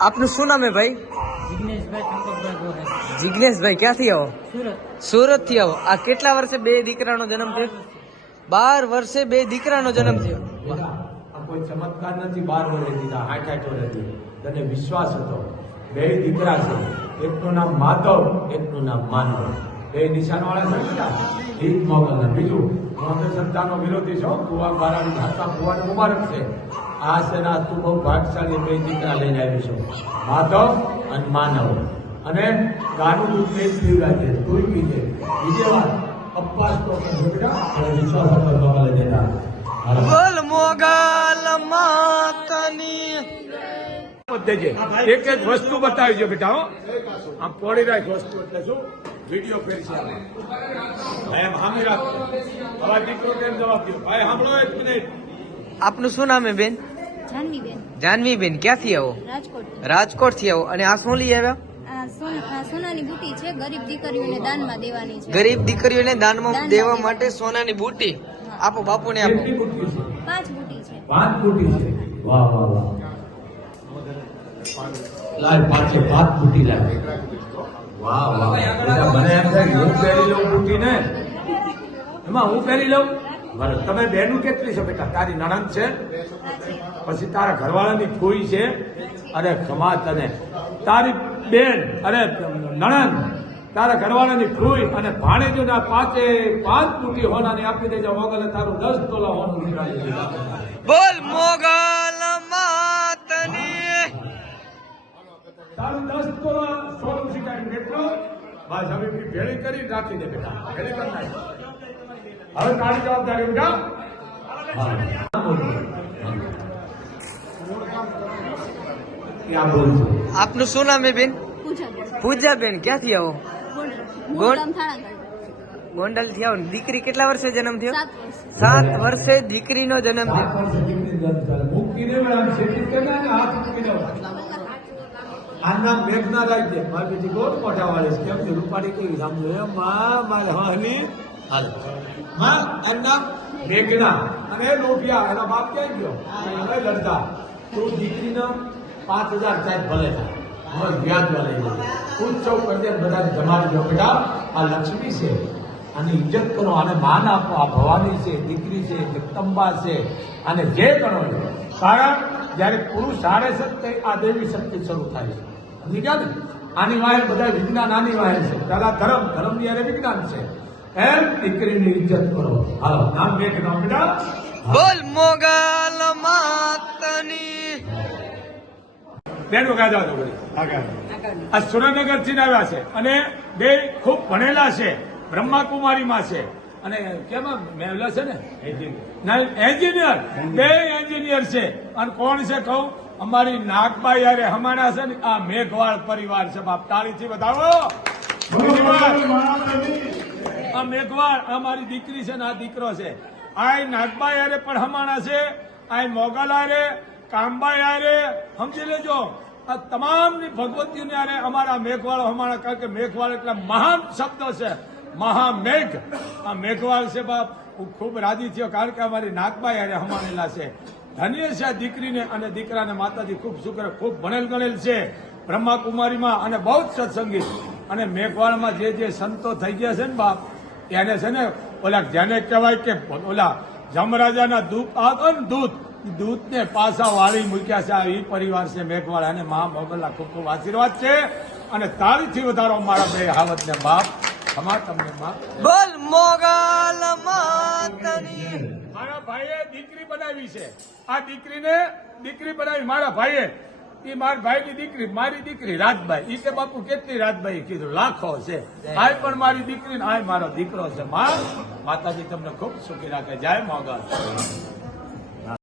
આપનું શું નામ હે ભાઈ? જિગ્નેશભાઈ ક્યાંથી આવો? સુરત. થી આવો. આ કેટલા વર્ષે બે દીકરાનો જન્મ થયો? બાર વર્ષે. બે દીકરાનો જન્મ થયો. કોઈ ચમત્કાર નથી બાર વર્ષે દીધા આઠ આઠ વર્ષથી તને વિશ્વાસ હતો? બે દીકરા છે. એકનું નામ માધવ એકનું નામ માનવ. બે નિશાનવાળા છે બેટા એ મોગલ બીજું હું સત્તાનો વિરોધી છું કુવા બારાની ભાષા કુવાને મુબારક છે. આ સેના તું બહુ ભાગશાળી બે દીકરા લઈને આવી છું. માધવ અને માનવ. અને ગાનું દૂધ બે જ છે તું પીજે બીજી વાત અપવાસ તો વિશ્વાસ દેતા. બોલ મોગલ માતની. દેજે. એક એક વસ્તુ બતાવી જો બેટા હો. આમ પોડી રાખ વસ્તુ એટલે શું? વીડિયો આમાં. એમ હામી રાખ હવે દીકરો કેમ જવાબ દો ભાઈ સાંભળો એક મિનિટ. આપનું શું નામ હે બેન? જાનવીબેન. જાનવીબેન ક્યાંથી આવો? રાજકોટ રાજકોટથી આવો. અને આ શું લઈ આવ્યા? સોનાની બુટી છે ગરીબ દીકરીઓને દાનમાં દેવાની છે. ગરીબ દીકરીઓને દાનમાં દાનમાં દેવા દેવા. માટે સોનાની બુટ્ટી આપો બાપુને આપો. કેટલી બુટ્ટી છે? પાંચ બુટી છે. પાંચ બુટ્ટી છે? વાહ વાહ વાહ. લાય પાંચે પાંચ બુટ્ટી લાય. વાહ વાહ મને એમ થાય હું પહેરી લઉં બુટ્ટી ને એમાં હું પહેરી લઉં? તમે બેનું કેટલી છે બેટા? તારી નણંદ છે? પછી તારા ઘરવાળાની ફોઈ છે? અરે ખમા તને. તારી બેન અરે નણંદ તારા ઘરવાળાની ફોઈ અને ભાણેજોના પાંચે પાંચ ફૂટી હોનાની આપી દેજો મોગલે તારું દસ તોલા હોનું નીકાળી બોલ મોગલ માતની. તારું દસ તોલા સોનું શીખાય કેટલો? બસ હવે ભેળી કરી રાખી દે બેટા. ભેળી કરી નાખ. હવે તારી જવાબદારી બેટા આપનું શું નામ હે બેન? પૂજાબેન. ક્યાંથી આવો? ગોંડલ. થી આવો દીકરી કેટલા વર્ષે જન્મ થયો? સાત વર્ષ. દીકરીનો જન્મ થયો. મેઘના રાજ્ય મારી બીજી બહુ મોટા વાળે છે. કેમ છે કેવી સાંભળ્યું મારે હાલી હાલ. માં એનું નામ મેઘના અને લોભિયા એના બાપ ક્યાં ગયો? હવે લડતા. તું દીકરીનો પાંચ હજાર સાહેબ ભલે થાય. વ્યાજ વાલે ઉત્સવ કરજે બધાને જમાડી દો બેટા. આ લક્ષ્મી છે. આની ઇજ્જત કરો. આને માન આપો. આ ભવાની છે દીકરી છે જગદંબા છે. અને જે ગણો કારણ જ્યારે પુરુષ હારે છે આ દેવી શક્તિ શરૂ થાય છે. સમજી ગયા ને? આની વાહે બધા વિજ્ઞાન આની વાહે છે. પેલા ધર્મ ધર્મની હારે વિજ્ઞાન છે. એમ દીકરીની ઇજ્જત કરો. હાલો નામ મેં કે નામ બેટા? બોલ મોગલ માતની. બેનો ગાજા દો આગળ આ સુરેન્દ્રનગરથી આવ્યા છે અને બે ખૂબ ભણેલા છે બ્રહ્માકુમારીમાં છે. અને કેમાં? મેવલા છે ને? એન્જિનિયર. એન્જિનિયર. બે એન્જિનિયર છે. અને કોણ છે કહું? અમારી નાગબાઈ યારે હમાણા છે ને? આ મેઘવાળ પરિવાર છે. બાપ તાળીથી બતાવો બીજી વાત, આ મેઘવાળ આ મારી દીકરી છે ને આ દીકરો છે. આ નાગબા યારે પણ હમાણા છે આ મોગલ આરે કાંબા યારે સમજી લેજો. આ તમામની ભગવતીઓને યારે અમારા મેઘવાળ હમાણા, કારણ કે મેઘવાળ એટલે મહાન શબ્દ છે. મહામેઘ. આ મેઘવાળ છે બાપ, હું ખૂબ રાજી થયો, કારણ કે અમારી નાગબા યારે હમાણેલા છે. ધન્ય છે આ દીકરીને અને દીકરાને માતાજી ખૂબ શુક્ર, ખૂબ ભણેલ ગણેલ છે. બ્રહ્માકુમારીમાં અને બહુ જ સત્સંગી. અને મેઘવાળમાં જે જે સંતો થઈ ગયા છે ને બાપ એને છે ને ઓલા જેને કહેવાય કે ઓલા જમરાજાના દૂત આ દૂત. દૂધ દૂધને પાછા વાળી મૂક્યા છે. આ ઈ પરિવાર છે મેઘવાળાને અને મહા મોગલના ખૂબ ખૂબ આશીર્વાદ છે. અને તારીથી વધારો મારા બે હાવતને બાપ અમાર તમને માં બોલ મોગલ માતની. મારા ભાઈએ દીકરી બનાવી છે. આ દીકરીને દીકરી બનાવી મારા ભાઈએ એ મારા ભાઈની દીકરી, મારી દીકરી રાજભાઈ. કે બાપુ, કેટલી રાજભાઈ કીધું? લાખો છે. આ પણ મારી દીકરી ને આ મારો દીકરો છે. માં માતાજી તમને ખૂબ સુખી રાખે. જય મોગલ.